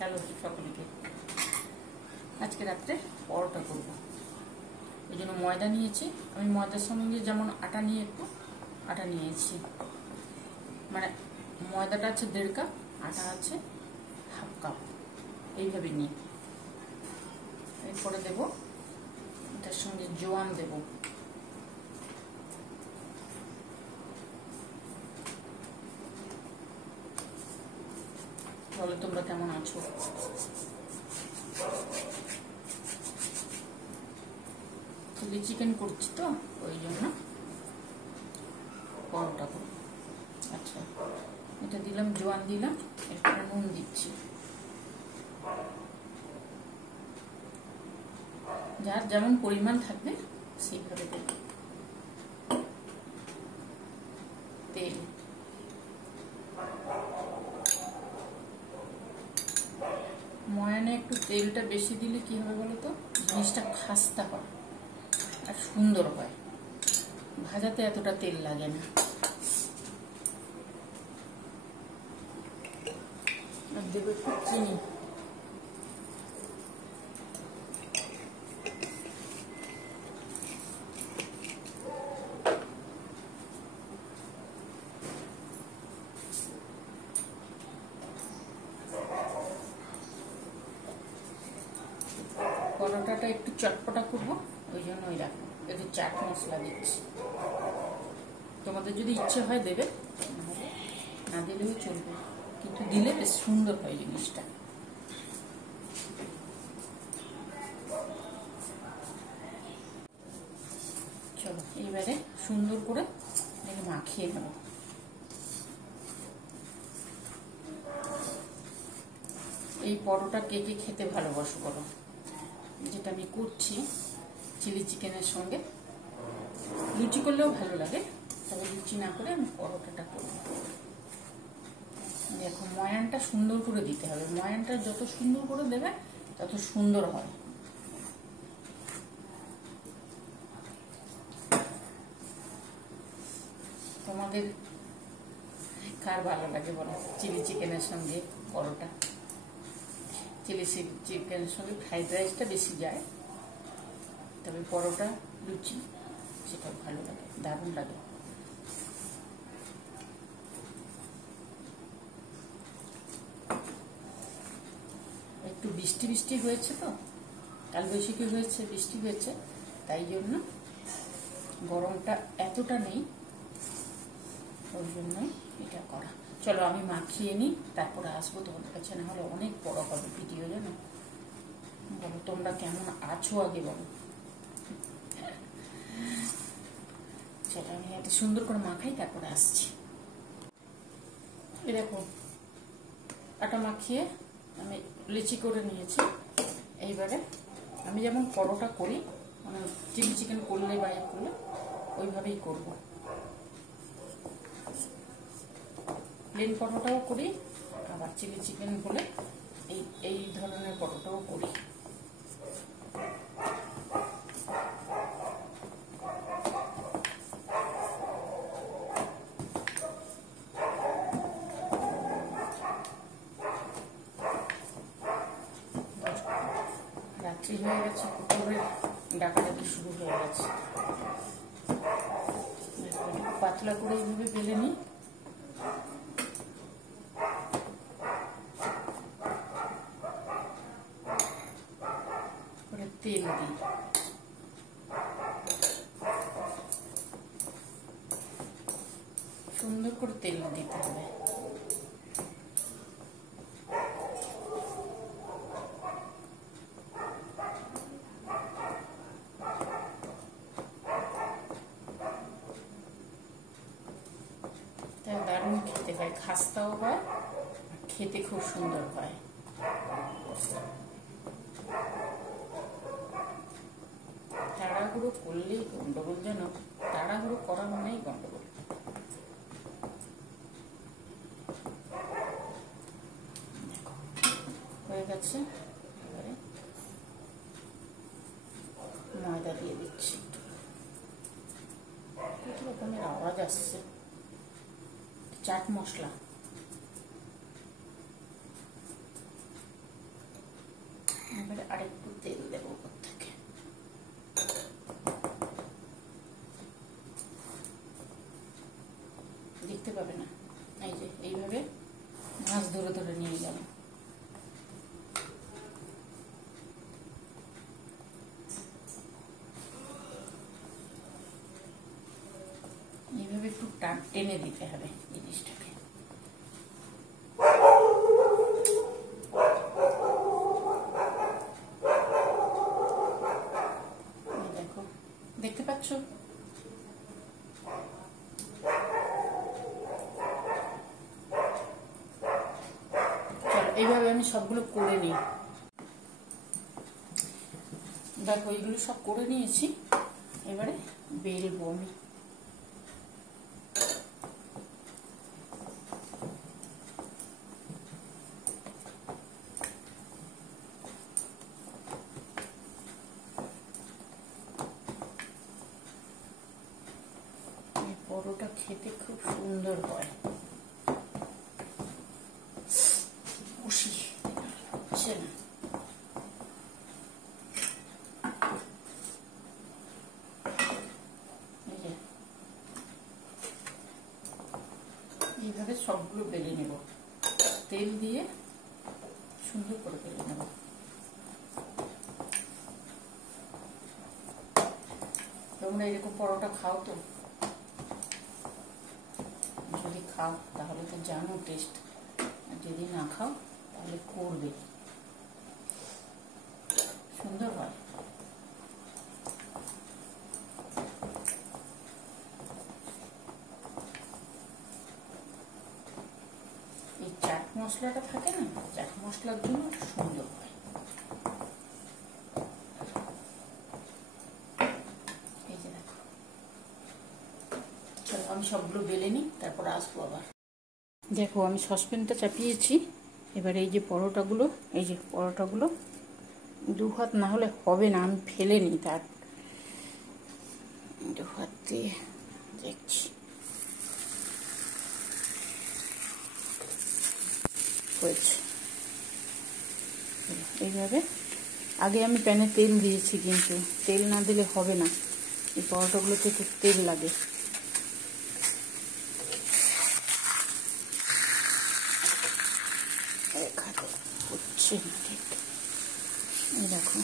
Hello সকলকে, আজকে রাত্রে পরোটা করব। এই জন্য ময়দা নিয়েছি। আমি ময়দার সঙ্গে যেমন আটা নিয়ে একটু আটা নিয়েছি, মানে ময়দাটা আছে 1.5 কাপ, আটা আছে 1/2 কাপ, এইভাবে নিয়ে এরপরে দেব এটার সঙ্গে জোয়ান দেব, বলো তোমরা কেমন আছো। চিলি চিকেন করছি তো ওই জন্য পরোটা করব। আচ্ছা, এটা দিলাম, জোয়ান দিলাম, এরপরে নুন দিচ্ছি। যার যেমন পরিমাণ থাকবে সেইভাবে দেব। তেল, ময়ানে একটু তেলটা বেশি দিলে কি হবে বলো তো, জিনিসটা খাস্তা হয় আর সুন্দর হয়, ভাজাতে এতটা তেল লাগে না। আর দেবো একটু চিনি, পরোটাটা একটু চটপটা করবো ওই জন্য ওই রাখবো, একটু চাট মশলা দিচ্ছি। তোমাদের যদি ইচ্ছে হয় দেবে, না দিলেও চলবে, কিন্তু দিলে বেশ সুন্দর হয় জিনিসটা। চলো এইবারে সুন্দর করে মাখিয়ে নেব। এই পরোটা কে কে খেতে ভালোবাসো বলো, যেটা আমি করছি চিলি চিকেনের সঙ্গে। লুচি করলেও ভালো লাগে, তবে লুচি না করে আমি পরোটাটা করব। দেখো ময়ানটা সুন্দর করে দিতে হবে, ময়ানটা যত সুন্দর করে দেবে তত সুন্দর হয়। তোমাদের কার ভালো লাগে বলো চিলি চিকেনের সঙ্গে পরোটা? চিলি চিকেনের সঙ্গে ফ্রাইড রাইসটা বেশি যায়, তবে পরোটা লুচি সেটা ভালো লাগে, দারুণ লাগে। একটু বৃষ্টি বৃষ্টি হয়েছে তো, কাল বৈশাখী হয়েছে, বৃষ্টি হয়েছে, তাই জন্য গরমটা এতটা নেই, ওই জন্যই এটা করা। চলো আমি মাখিয়ে নিই, তারপরে আসবো তোমাদের কাছে, না হলে অনেক বড় হবে ভিডিও, জানো। বলো তোমরা কেমন আছো আগে বলো। চলো আমি এত সুন্দর করে মাখাই, তারপরে আসছি। এই দেখো আটা মাখিয়ে আমি লিচি করে নিয়েছি। এইবারে আমি যেমন পরোটা করি, মানে চিলি চিকেন করলে বা ইয়ে করলে ওইভাবেই করব। প্লেন পরোটাও করি, আবার চিলি চিকেন বলে এই ধরনের পরোটাও করি। রাত্রি হয়ে গেছে, কুকুরের ডাকাডাকি শুরু হয়ে গেছে। পাতলা করে এইভাবে বেলে নিই, তেল দিই, সুন্দর করে তেল দিতে হবে। দারুণ খেতে হয়, খাস্তাও হয়, খেতে খুব সুন্দর হয়। তাড়াহুড়ো করলেই গন্ডগোল, যেন তাড়াহুড়ো করা মানেই গন্ডগোল। দেখো হয়ে গেছে, এবারে ময়দা দিয়ে দিচ্ছি। কত রকমের আওয়াজ আসছে। চাট মশলা, আরেকটু তেল দেবো উপর থেকে। দেখতে পাবে না, এই যে এইভাবে মাছ ধরে ধরে নিয়ে গেল। এইভাবে একটু টেনে দিতে হবে জিনিসটাকে। দেখো, দেখতে পাচ্ছ? এইভাবে আমি সবগুলো করে নিই। দেখো এইগুলো সব করে নিয়েছি, এবারে বেলবো আমি। পরোটা খেতে খুব সুন্দর হয়। এইভাবে সবগুলো বেলে নেব, তেল দিয়ে সুন্দর করে বেলে নেব। তোমরা এরকম পরোটা খাও তো? যদি খাও তাহলে তো জানো টেস্ট, আর যদি না খাও তাহলে করবে, সুন্দর হয়। এই চাট মশলাটা থাকে না, চাট মশলার জন্য সুন্দর হয়। এই যে দেখো, চলো আমি সবগুলো বেলে নিই, তারপর আসবো আবার। দেখো আমি সসপ্যানটা চাপিয়েছি, এবার এই যে পরোটাগুলো, এই যে পরোটাগুলো 2 হাত না হলে হবে না, আমি ফেলে নিই, তার 2 হাত দিয়ে দেখছি হয়েছে। এইভাবে আগে আমি প্যানে তেল দিয়েছি, কিন্তু তেল না দিলে হবে না, এই পরোটাগুলোতে একটু তেল লাগে। হচ্ছে না ঠিক, এই দেখো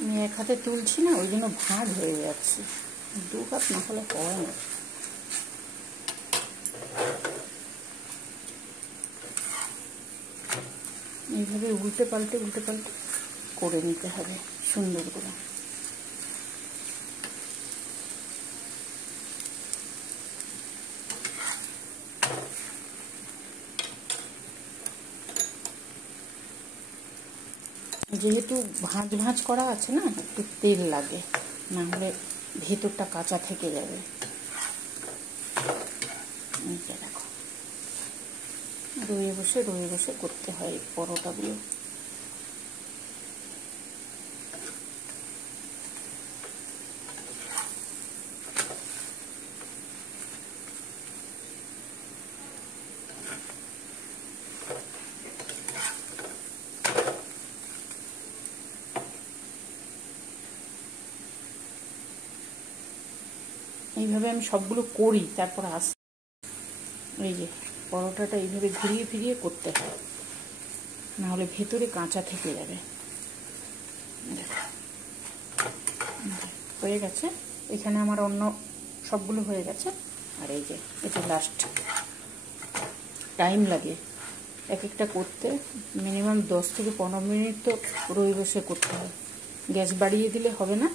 আমি এক হাতে তুলছি না, ওই জন্য ভাঁজ হয়ে যাচ্ছে, 2 হাত না হলে হয় না। এইভাবে উল্টে পাল্টে করে নিতে হবে সুন্দর করে। যেহেতু ভাঁজ ভাঁজ করা আছে না, একটু তেল লাগে, না হলে ভেতরটা কাঁচা থেকে যাবে। দেখো রয়ে বসে করতে হয় পরোটাগুলো। এইভাবে আমি সবগুলো করি, তারপর এই যে পরোটাটা এইভাবে ঘুরিয়ে ফিরিয়ে করতে হয়, না হলে ভেতরে কাঁচা থেকে যাবে। হয়ে গেছে, এখানে আমার অন্য সবগুলো হয়ে গেছে। আর এই যে এটা লাস্ট, টাইম লাগে এক একটা করতে, মিনিমাম 10 থেকে 15 মিনিট তো রয়ে বসে করতে হয়। গ্যাস বাড়িয়ে দিলে হবে না,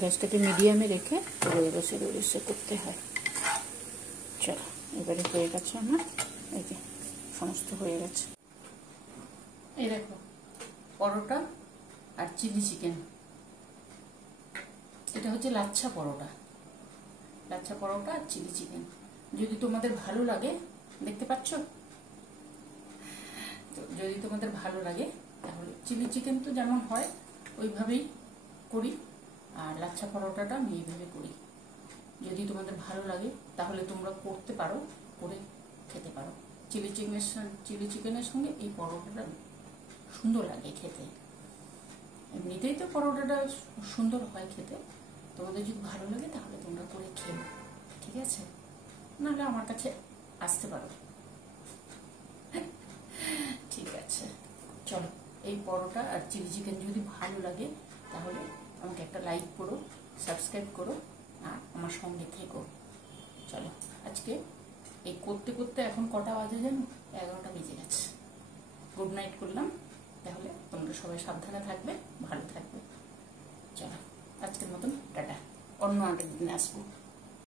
গ্যাসটাকে মিডিয়ামে রেখে রয়ে বসে করতে হয়। চলো এবারে হয়ে গেছে আমার, এই যে সমস্ত হয়ে গেছে। এই দেখো পরোটা আর চিলি চিকেন, এটা হচ্ছে লাচ্ছা পরোটা আর চিলি চিকেন। যদি তোমাদের ভালো লাগে, দেখতে পাচ্ছ যদি তোমাদের ভালো লাগে তাহলে চিলি চিকেন তো যেমন হয় ওইভাবেই করি, আর লাচ্ছা পরোটাটা আমি এইভাবে করি। যদি তোমাদের ভালো লাগে তাহলে তোমরা করতে পারো, করে খেতে পারো। চিলি চিকেনের সঙ্গে এই পরোটাটা সুন্দর লাগে খেতে। এমনিতেই তো পরোটাটা সুন্দর হয় খেতে। তোমাদের যদি ভালো লাগে তাহলে তোমরা করে খেও, ঠিক আছে? নাহলে আমার কাছে আসতে পারো। ঠিক আছে, চলো। এই পরোটা আর চিলি চিকেন যদি ভালো লাগে তাহলে আমাকে একটা লাইক করো, সাবস্ক্রাইব করো, আর আমার সঙ্গে থেকো। চলো, আজকে এই করতে করতে এখন কটা বাজে জানো? 11টা বেজে গেছে। গুড নাইট করলাম। তাহলে তোমরা সবাই সাবধানে থাকবে, ভালো থাকবে। চলো, আজকের মতন টাটা। অন্য আরেকদিন আসবো।